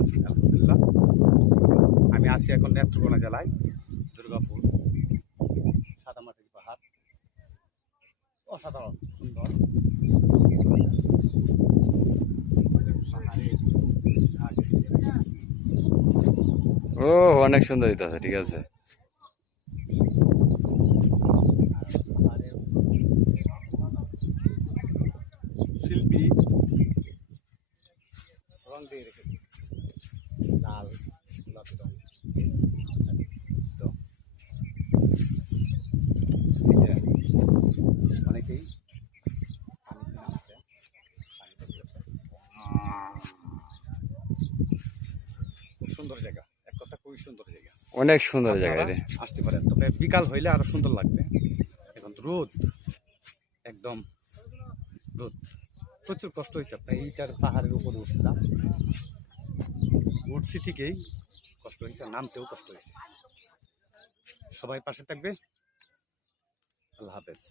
আছি আলহামদুলিল্লাহ। আমি আছি এখন নেত্রকোনা জেলায় দুর্গাপুর। সাদামাটির পাহাড়, অসাধারণ সুন্দর পাহাড়ের ও অনেক সুন্দর হইতাছে, ঠিক আছে। শিল্পী রং দিয়ে রেখেছে, লাল গোলাপি রং। অনেকেই খুব সুন্দর জায়গা, এক কথা খুবই সুন্দর জায়গা। অনেক সুন্দর জায়গা আপনারা রে। আসতে পারেন, তবে বিকাল হইলে আরো সুন্দর লাগবে। এখন তো রোদ, একদম রোদ, প্রচুর কষ্ট হয়েছে। আপনার এইটার পাহাড়ের উপরে উঠছিলাম, উঠছি ঠিকই, কষ্ট হয়েছে, নামতেও কষ্ট হয়েছে। সবাই পাশে থাকবে। আল্লাহ হাফেজ।